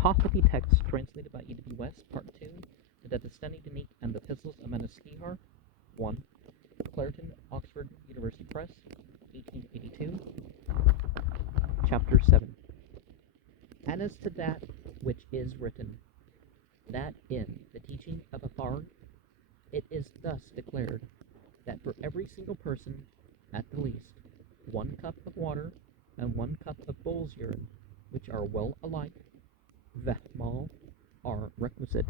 Pahlavi text translated by E.W. West, Part 2, the Destiny Unique and the Epistles of Manuskihar I, Clareton, Oxford University Press, 1882, Chapter 7. And as to that which is written, that in the teaching of Afar, it is thus declared, that for every single person, at the least, 1 cup of water and 1 cup of bull's urine, which are well alike, vethmal, are requisite.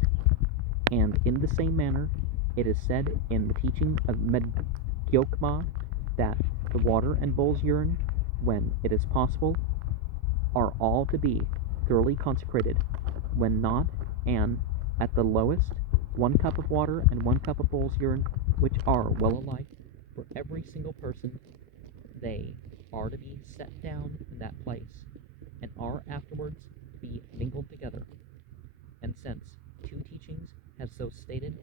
And in the same manner, it is said in the teaching of Manuskihar that the water and bull's urine, when it is possible, are all to be thoroughly consecrated. When not, and at the lowest, 1 cup of water and 1 cup of bull's urine, which are well alike for every single person, they are to be set down in that place, and are afterwards to be mingled together. And since 2 teachings have so stated,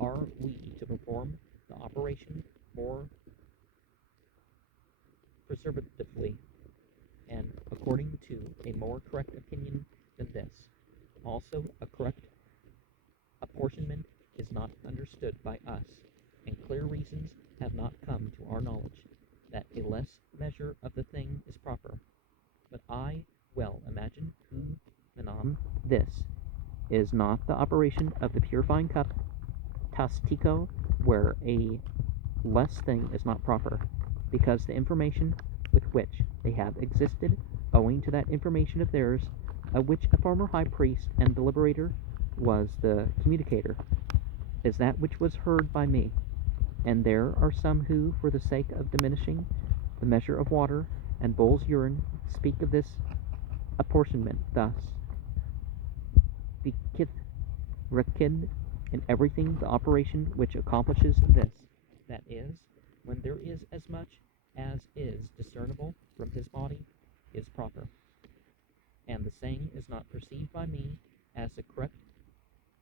are we to perform the operation more preservatively, and according to a more correct opinion than this. Also, a correct apportionment is not understood by us, and clear reasons have not come to our knowledge that a less measure of the thing is proper. But I well imagine who menon this is not the operation of the purifying cup, tastico, where a less thing is not proper, because the information with which they have existed, owing to that information of theirs, of which a former high priest and deliberator was the communicator, is that which was heard by me. And there are some who, for the sake of diminishing the measure of water and bull's urine, speak of this apportionment thus: Vikith rekid in everything the operation which accomplishes this, that is, when there is as much as is discernible from his body, is proper. And the saying is not perceived by me as the correct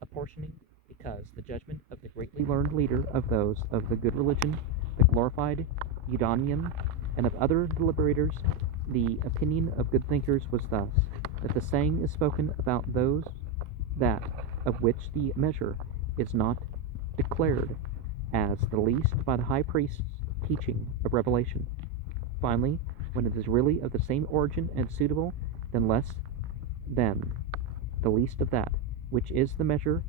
apportioning, because the judgment of the greatly learned leader of those of the good religion, the glorified Eudonium, and of other deliberators, the opinion of good thinkers was thus, that the saying is spoken about those that of which the measure is not declared as the least by the high priest's teaching of revelation. Finally, when it is really of the same origin and suitable, then less than the least of that which is the measure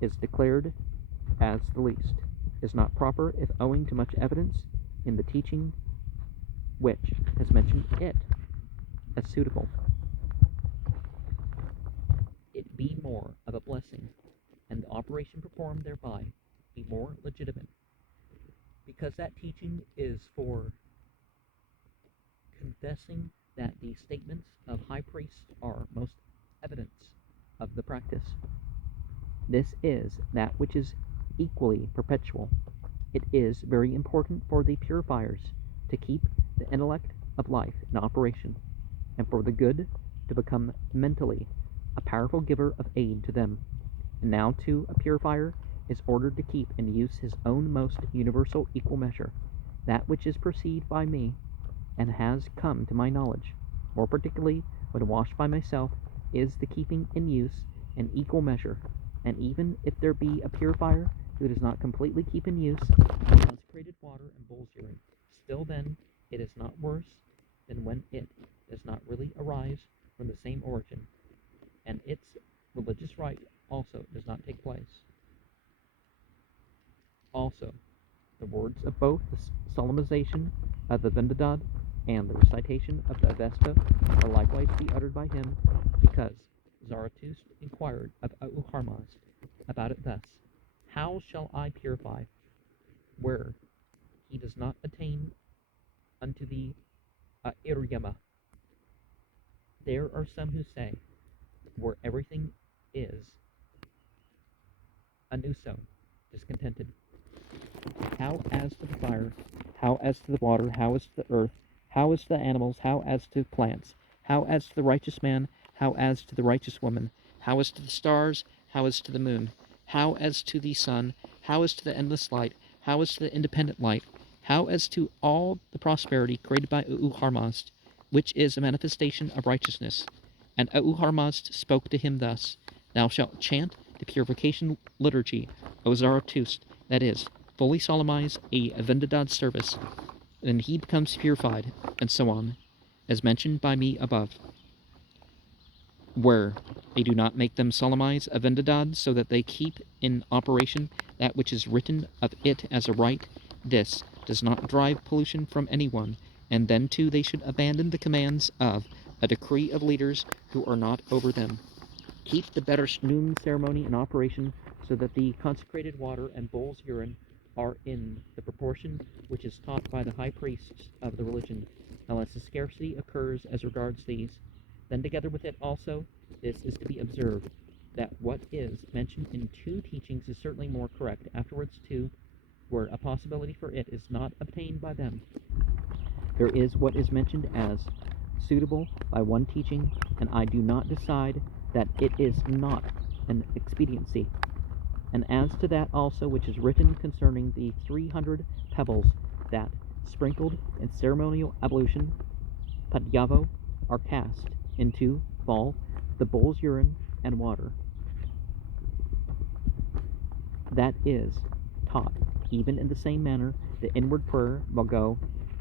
is declared as the least, is not proper if owing to much evidence in the teaching which has mentioned it as suitable. It be more of a blessing, and the operation performed thereby be more legitimate, because that teaching is for confessing that the statements of high priests are most evidence of the practice. This is that which is equally perpetual. It is very important for the purifiers to keep the intellect of life in operation, and for the good to become mentally a powerful giver of aid to them. And now, too, a purifier is ordered to keep in use his own most universal equal measure, that which is perceived by me and has come to my knowledge, more particularly when washed by myself, is the keeping in use an equal measure. And even if there be a purifier who does not completely keep in use consecrated water and bull's urine, still then it is not worse than when it does not really arise from the same origin, and its religious rite also does not take place. Also, the words of both the solemnization of the Vendidad and the recitation of the Avesta are likewise to be uttered by him, because Zarathustra inquired of Ahurmazd about it thus: How shall I purify, where he does not attain unto the Iryama? There are some who say, where everything is anuso, discontented. How as to the fire, how as to the water, how as to the earth, how as to the animals, how as to plants, how as to the righteous man, how as to the righteous woman, how as to the stars, how as to the moon, how as to the sun, how as to the endless light, how as to the independent light, how as to all the prosperity created by Ahurmazd, which is a manifestation of righteousness, And Auharmazd spoke to him thus, Thou shalt chant the purification liturgy, O Zarathustra, that is, fully solemnize a Vendidad service, then he becomes purified, and so on, as mentioned by me above. Where they do not make them solemnize a Vendidad, so that they keep in operation that which is written of it as a rite, this does not drive pollution from anyone, and then too they should abandon the commands of a decree of leaders who are not over them. Keep the better noon ceremony in operation, so that the consecrated water and bull's urine are in the proportion which is taught by the high priests of the religion, unless a scarcity occurs as regards these. Then together with it also, this is to be observed, that what is mentioned in two teachings is certainly more correct. Afterwards, too, where a possibility for it is not obtained by them, there is what is mentioned as suitable by one teaching, and I do not decide that it is not an expediency. And as to that also which is written concerning the 300 pebbles that, sprinkled in ceremonial ablution, padyavo, are cast into, fall, the bull's urine and water, that is taught, even in the same manner, the inward prayer will go,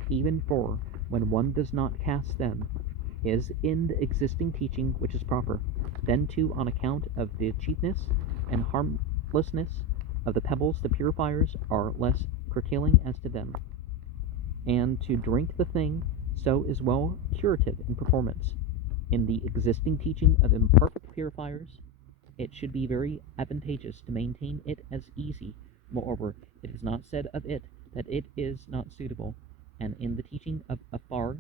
even for when one does not cast them, is in the existing teaching which is proper. Then too, on account of the cheapness and harmlessness of the pebbles, the purifiers are less curtailing as to them. And to drink the thing so is well curative in performance. In the existing teaching of imperfect purifiers, it should be very advantageous to maintain it as easy. Moreover, it is not said of it that it is not suitable, and in the teaching of a farg,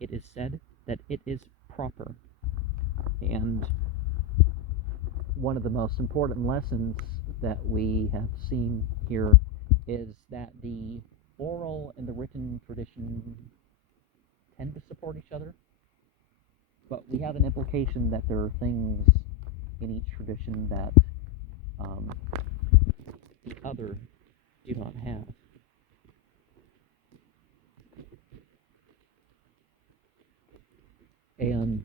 it is said that it is proper. And one of the most important lessons that we have seen here is that the oral and the written tradition tend to support each other, but we have an implication that there are things in each tradition that the other do not have. And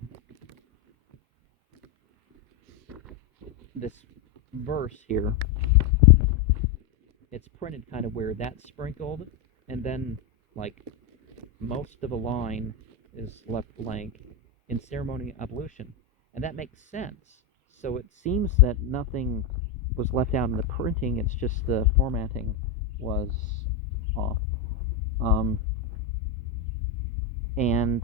this verse here, it's printed kind of where that's sprinkled, and then like most of a line is left blank in ceremony ablution, and that makes sense. So it seems that nothing was left out in the printing, it's just the formatting was off. And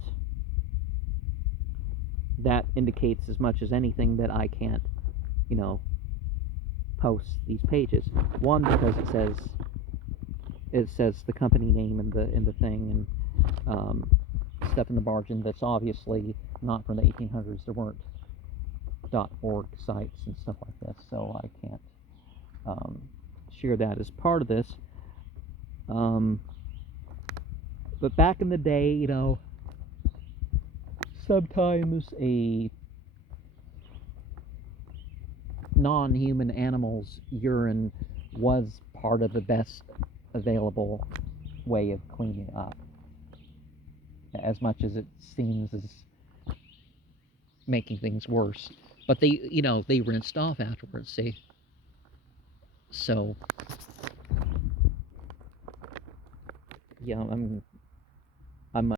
that indicates as much as anything that I can't, post these pages. One, because it says the company name in the thing, and stuff in the margin that's obviously not from the 1800s. There weren't .org sites and stuff like this, so I can't share that as part of this. But back in the day, sometimes a non-human animal's urine was part of the best available way of cleaning up, as much as it seems as making things worse. But they rinsed off afterwards, see? So, yeah, I'm